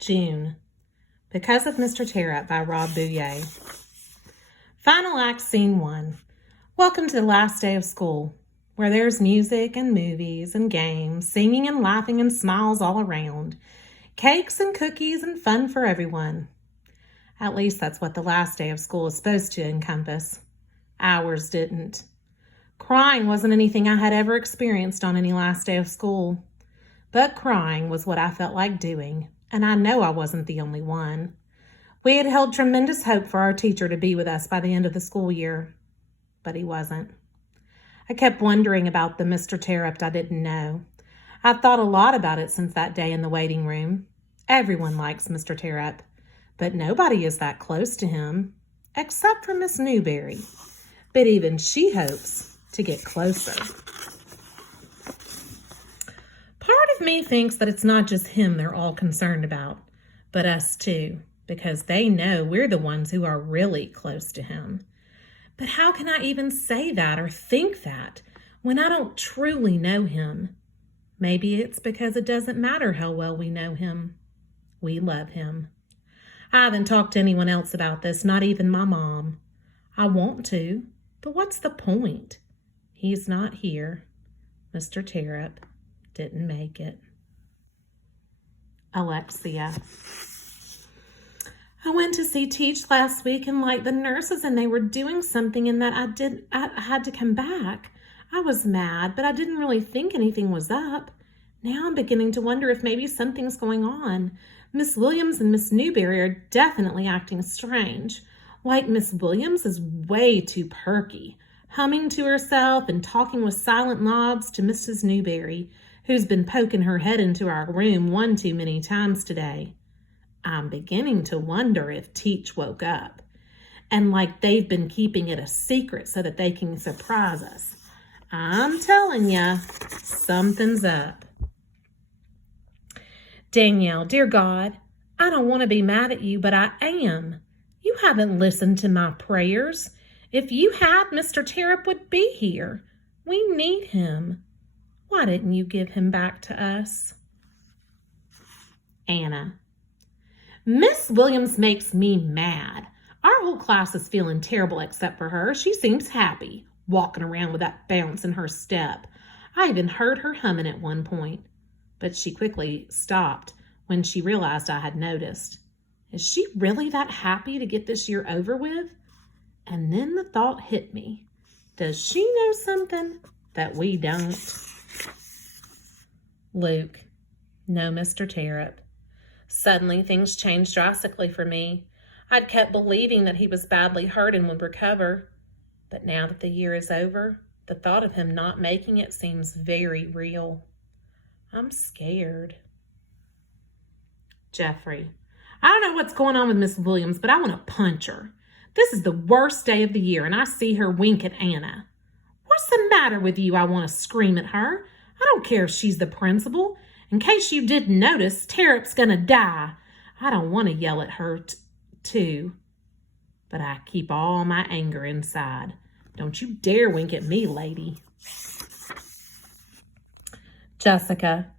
June. Because of Mr. Terupt by Buyea. Final Act, Scene 1. Welcome to the last day of school, where there's music and movies and games, singing and laughing and smiles all around, cakes and cookies and fun for everyone. At least that's what the last day of school is supposed to encompass. Ours didn't. Crying wasn't anything I had ever experienced on any last day of school, but crying was what I felt like doing. And I know I wasn't the only one. We had held tremendous hope for our teacher to be with us by the end of the school year, but he wasn't. I kept wondering about the Mr. Terupt I didn't know. I've thought a lot about it since that day in the waiting room. Everyone likes Mr. Terupt, but nobody is that close to him, except for Miss Newberry. But even she hopes to get closer. Part of me thinks that it's not just him they're all concerned about, but us too, because they know we're the ones who are really close to him. But how can I even say that or think that when I don't truly know him? Maybe it's because it doesn't matter how well we know him. We love him. I haven't talked to anyone else about this, not even my mom. I want to, but what's the point? He's not here. Mr. Terupt didn't make it. Alexia. I went to see Teach last week and like the nurses and they were doing something and that I had to come back. I was mad, but I didn't really think anything was up. Now I'm beginning to wonder if maybe something's going on. Miss Williams and Miss Newberry are definitely acting strange. Like Miss Williams is way too perky, humming to herself and talking with silent nods to Mrs. Newberry, who's been poking her head into our room one too many times today. I'm beginning to wonder if Teach woke up, and like they've been keeping it a secret so that they can surprise us. I'm telling ya, something's up. Danielle, dear God, I don't want to be mad at you, but I am. You haven't listened to my prayers. If you had, Mr. Terupt would be here. We need him. Why didn't you give him back to us? Anna. Miss Williams makes me mad. Our whole class is feeling terrible except for her. She seems happy, walking around with that bounce in her step. I even heard her humming at one point, but she quickly stopped when she realized I had noticed. Is she really that happy to get this year over with? And then the thought hit me. Does she know something that we don't? Luke. No, Mr. Terupt. Suddenly, things changed drastically for me. I'd kept believing that he was badly hurt and would recover. But now that the year is over, the thought of him not making it seems very real. I'm scared. Jeffrey. I don't know what's going on with Miss Williams, but I want to punch her. This is the worst day of the year, and I see her wink at Anna. What's the matter with you? I want to scream at her. I don't care if she's the principal. In case you didn't notice, Terupt's gonna die. I don't want to yell at her, too. But I keep all my anger inside. Don't you dare wink at me, lady. Jessica.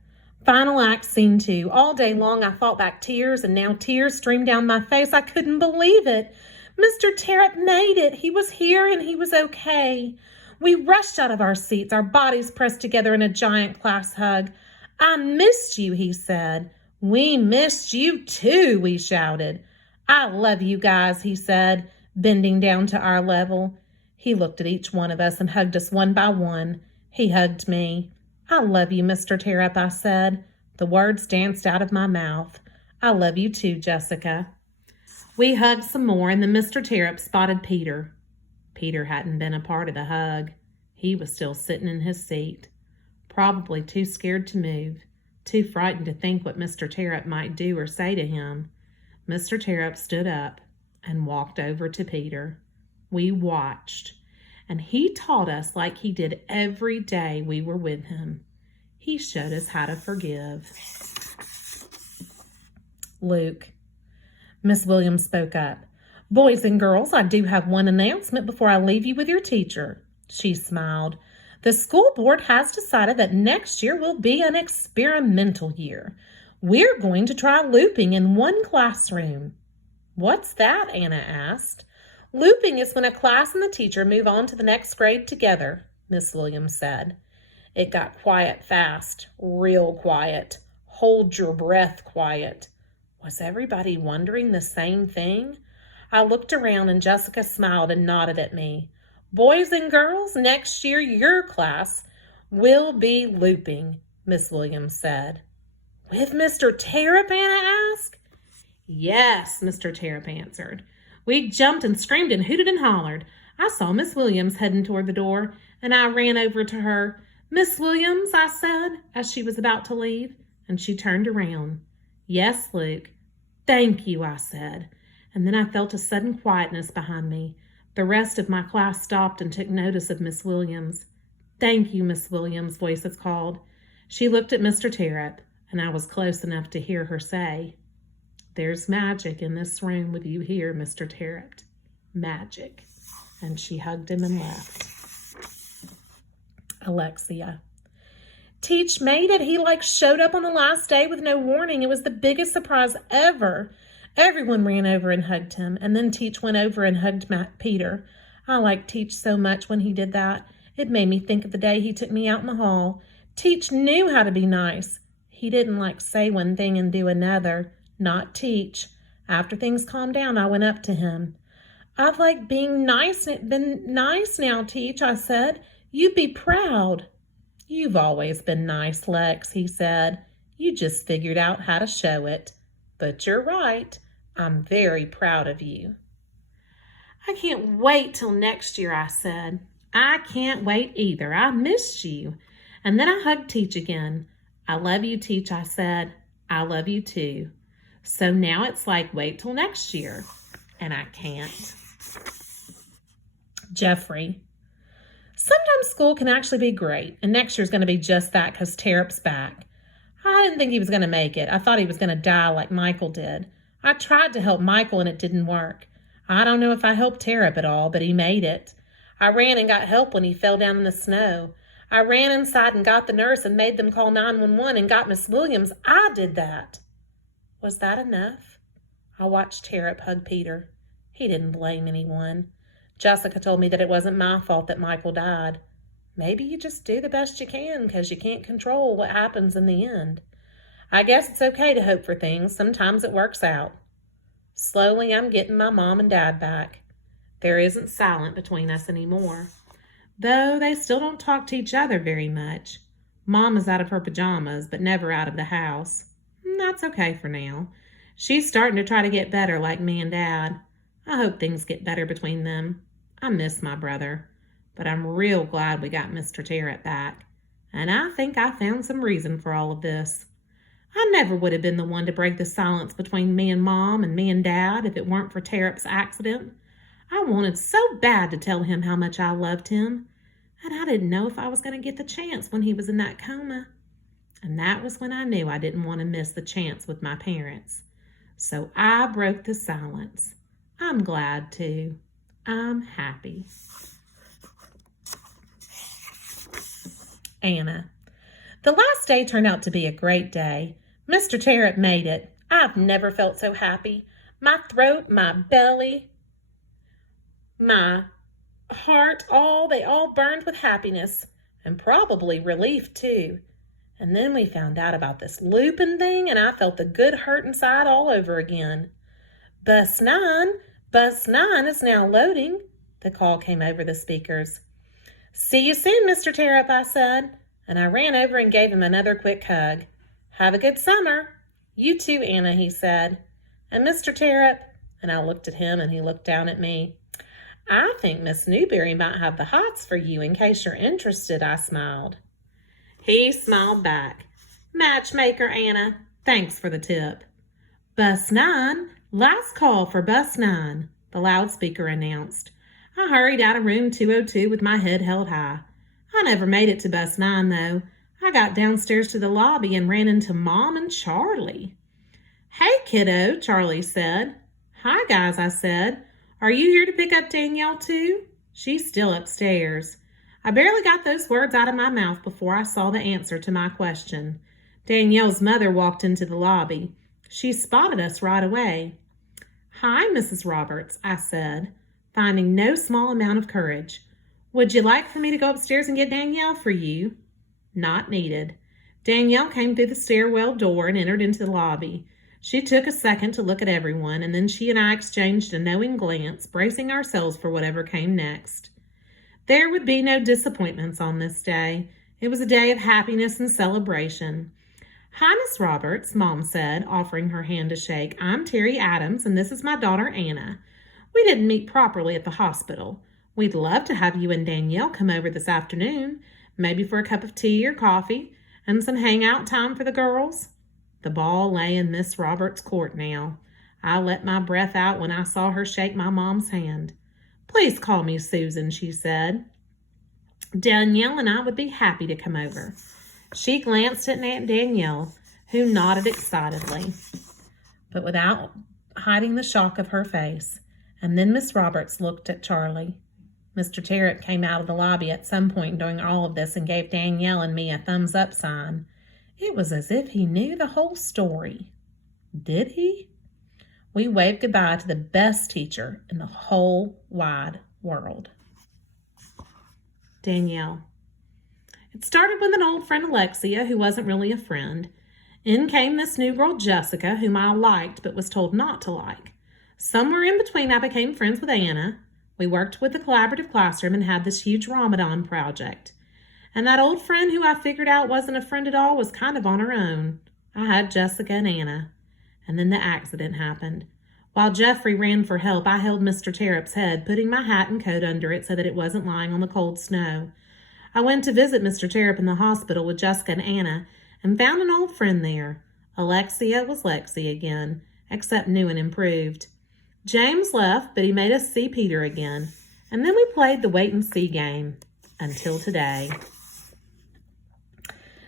Final Act, Scene 2. All day long I fought back tears, and now tears streamed down my face. I couldn't believe it. Mr. Terupt made it. He was here and he was okay. We rushed out of our seats, our bodies pressed together in a giant class hug. I missed you, he said. We missed you too, we shouted. I love you guys, he said, bending down to our level. He looked at each one of us and hugged us one by one. He hugged me. I love you, Mr. Terupt, I said. The words danced out of my mouth. I love you too, Jessica. We hugged some more, and then Mr. Terupt spotted Peter. Peter hadn't been a part of the hug. He was still sitting in his seat, probably too scared to move, too frightened to think what Mr. Terupt might do or say to him. Mr. Terupt stood up and walked over to Peter. We watched, and he taught us like he did every day we were with him. He showed us how to forgive. Luke. Miss Williams spoke up. Boys and girls, I do have one announcement before I leave you with your teacher. She smiled. The school board has decided that next year will be an experimental year. We're going to try looping in one classroom." "What's that?" Anna asked. "Looping is when a class and the teacher move on to the next grade together," Miss Williams said. It got quiet fast, real quiet, hold your breath quiet. Was everybody wondering the same thing? I looked around and Jessica smiled and nodded at me. "Boys and girls, next year your class will be looping," Miss Williams said. "With Mr. Terupt?" Anna asked. "Yes," Mr. Terupt answered. We jumped and screamed and hooted and hollered. I saw Miss Williams heading toward the door, and I ran over to her. "Miss Williams," I said, as she was about to leave, and she turned around. "Yes, Luke." "Thank you," I said, and then I felt a sudden quietness behind me. The rest of my class stopped and took notice of Miss Williams. "Thank you, Miss Williams," voices called. She looked at Mr. Terupt, and I was close enough to hear her say, "There's magic in this room with you here, Mr. Terupt. Magic." And she hugged him and left. Alexia. "Teach made it. He showed up on the last day with no warning. It was the biggest surprise ever." Everyone ran over and hugged him, and then Teach went over and hugged Peter. I liked Teach so much when he did that. It made me think of the day he took me out in the hall. Teach knew how to be nice. He didn't say one thing and do another. Not Teach. After things calmed down, I went up to him. "I've been nice now, Teach," I said. "You'd be proud." "You've always been nice, Lex," he said. "You just figured out how to show it. But you're right. I'm very proud of you." "I can't wait till next year," I said. "I can't wait either. I missed you." And then I hugged Teach again. "I love you, Teach," I said. "I love you too." So now it's wait till next year. And I can't. Jeffrey. Sometimes school can actually be great, and next year's going to be just that because Terupt's back. I didn't think he was going to make it. I thought he was going to die like Michael did. I tried to help Michael and it didn't work. I don't know if I helped Terupt at all, but he made it. I ran and got help when he fell down in the snow. I ran inside and got the nurse and made them call 911 and got Miss Williams. I did that. Was that enough? I watched Terupt hug Peter. He didn't blame anyone. Jessica told me that it wasn't my fault that Michael died. Maybe you just do the best you can because you can't control what happens in the end. I guess it's okay to hope for things. Sometimes it works out. Slowly, I'm getting my mom and dad back. There isn't silent between us anymore, though they still don't talk to each other very much. Mom is out of her pajamas, but never out of the house. That's okay for now. She's starting to try to get better like me and Dad. I hope things get better between them. I miss my brother, but I'm real glad we got Mr. Terupt back. And I think I found some reason for all of this. I never would have been the one to break the silence between me and Mom and me and Dad if it weren't for Terupt's accident. I wanted so bad to tell him how much I loved him, and I didn't know if I was going to get the chance when he was in that coma. And that was when I knew I didn't want to miss the chance with my parents. So I broke the silence. I'm glad too. I'm happy. Anna. The last day turned out to be a great day. Mr. Terupt made it. I've never felt so happy. My throat, my belly, my heart, they all burned with happiness and probably relief too. And then we found out about this looping thing, and I felt the good hurt inside all over again. Bus 9 is now loading. The call came over the speakers. See you soon, Mr. Terupt, I said, and I ran over and gave him another quick hug. Have a good summer. You too, Anna, he said. And Mr. Terupt, and I looked at him and he looked down at me. I think Miss Newberry might have the hots for you in case you're interested, I smiled. He smiled back. Matchmaker, Anna. Thanks for the tip. Bus 9. Last call for Bus 9, the loudspeaker announced. I hurried out of room 202 with my head held high. I never made it to Bus 9, though. I got downstairs to the lobby and ran into Mom and Charlie. Hey, kiddo, Charlie said. Hi, guys, I said. Are you here to pick up Danielle, too? She's still upstairs. I barely got those words out of my mouth before I saw the answer to my question. Danielle's mother walked into the lobby. She spotted us right away. "Hi, Mrs. Roberts," I said, finding no small amount of courage. "Would you like for me to go upstairs and get Danielle for you?" Not needed. Danielle came through the stairwell door and entered into the lobby. She took a second to look at everyone, and then she and I exchanged a knowing glance, bracing ourselves for whatever came next. There would be no disappointments on this day. It was a day of happiness and celebration. "Hi, Miss Roberts," Mom said, offering her hand to shake. "I'm Terry Adams, and this is my daughter, Anna. We didn't meet properly at the hospital. We'd love to have you and Danielle come over this afternoon, maybe for a cup of tea or coffee, and some hangout time for the girls." The ball lay in Miss Roberts' court now. I let my breath out when I saw her shake my mom's hand. "Please call me Susan," she said. "Danielle and I would be happy to come over." She glanced at Aunt Danielle, who nodded excitedly, but without hiding the shock of her face. And then Miss Roberts looked at Charlie. Mr. Terupt came out of the lobby at some point during all of this and gave Danielle and me a thumbs-up sign. It was as if he knew the whole story. Did he? We waved goodbye to the best teacher in the whole wide world. Danielle. It started with an old friend, Alexia, who wasn't really a friend. In came this new girl, Jessica, whom I liked but was told not to like. Somewhere in between, I became friends with Anna. We worked with the collaborative classroom and had this huge Ramadan project. And that old friend who I figured out wasn't a friend at all was kind of on her own. I had Jessica and Anna. And then the accident happened. While Jeffrey ran for help, I held Mr. Terupt's head, putting my hat and coat under it so that it wasn't lying on the cold snow. I went to visit Mr. Terupt in the hospital with Jessica and Anna and found an old friend there. Alexia was Lexi again, except new and improved. James left, but he made us see Peter again. And then we played the wait-and-see game. Until today.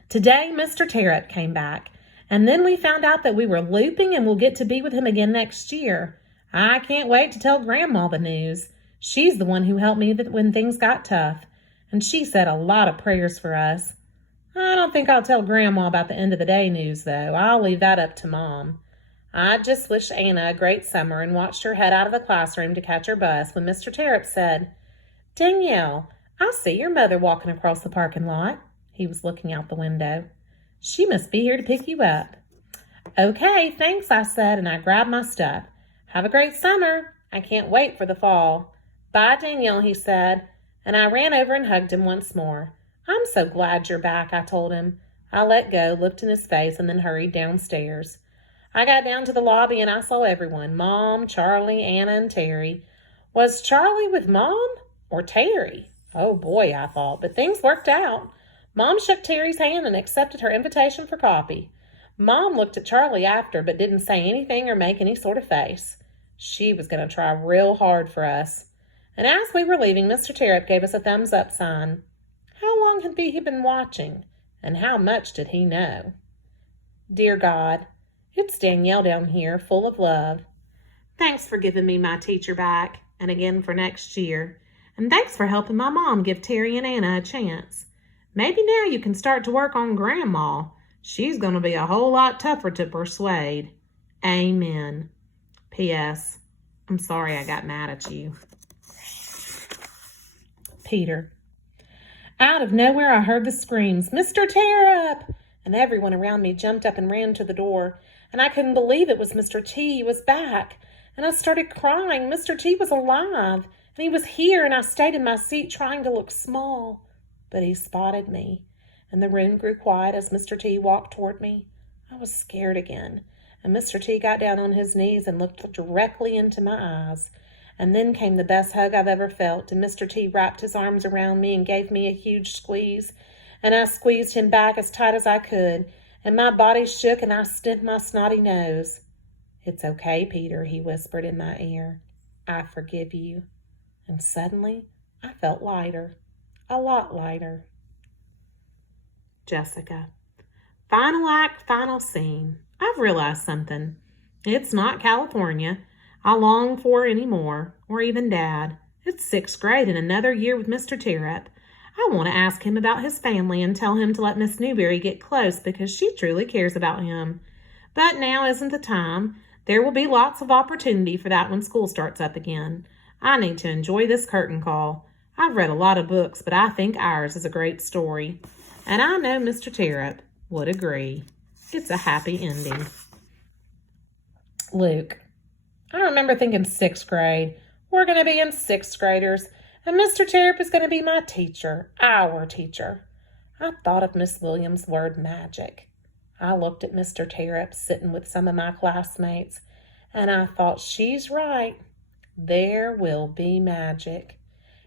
Today, Mr. Terupt came back, and then we found out that we were looping and we'll get to be with him again next year. I can't wait to tell Grandma the news. She's the one who helped me when things got tough, and she said a lot of prayers for us. I don't think I'll tell Grandma about the end of the day news, though. I'll leave that up to Mom. I just wished Anna a great summer and watched her head out of the classroom to catch her bus when Mr. Terupt said, "Danielle, I see your mother walking across the parking lot." He was looking out the window. "She must be here to pick you up." "Okay, thanks," I said, and I grabbed my stuff. "Have a great summer. I can't wait for the fall." "Bye, Danielle," he said, and I ran over and hugged him once more. "I'm so glad you're back," I told him. I let go, looked in his face, and then hurried downstairs. I got down to the lobby and I saw everyone, Mom, Charlie, Anna, and Terry. Was Charlie with Mom or Terry? Oh boy, I thought, but things worked out. Mom shook Terry's hand and accepted her invitation for coffee. Mom looked at Charlie after, but didn't say anything or make any sort of face. She was going to try real hard for us. And as we were leaving, Mr. Terupt gave us a thumbs-up sign. How long had he been watching? And how much did he know? Dear God, it's Danielle down here, full of love. Thanks for giving me my teacher back, and again for next year. And thanks for helping my mom give Terry and Anna a chance. Maybe now you can start to work on Grandma. She's going to be a whole lot tougher to persuade. Amen. P.S. I'm sorry I got mad at you. Peter. Out of nowhere I heard the screams, "Mr. Terupt!" And everyone around me jumped up and ran to the door. And I couldn't believe it was Mr. T. He was back. And I started crying. Mr. T was alive. And he was here, and I stayed in my seat trying to look small. But he spotted me, and the room grew quiet as Mr. T walked toward me. I was scared again, and Mr. T got down on his knees and looked directly into my eyes. And then came the best hug I've ever felt, and Mr. T wrapped his arms around me and gave me a huge squeeze, and I squeezed him back as tight as I could, and my body shook and I sniffed my snotty nose. "It's okay, Peter," he whispered in my ear. "I forgive you." And suddenly I felt lighter. A lot lighter. Jessica. Final act, final scene. I've realized something. It's not California I long for anymore, or even Dad. It's 6th grade and another year with Mr. Terupt. I want to ask him about his family and tell him to let Miss Newberry get close because she truly cares about him. But now isn't the time. There will be lots of opportunity for that when school starts up again. I need to enjoy this curtain call. I've read a lot of books, but I think ours is a great story. And I know Mr. Terupt would agree. It's a happy ending. Luke. I remember thinking 6th grade. We're going to be in 6th graders, and Mr. Terupt is going to be my teacher, our teacher. I thought of Miss Williams' word magic. I looked at Mr. Terupt sitting with some of my classmates, and I thought, she's right. There will be magic.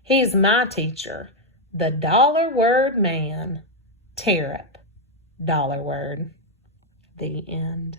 He's my teacher, the dollar word man, Terupt. Dollar word. The end.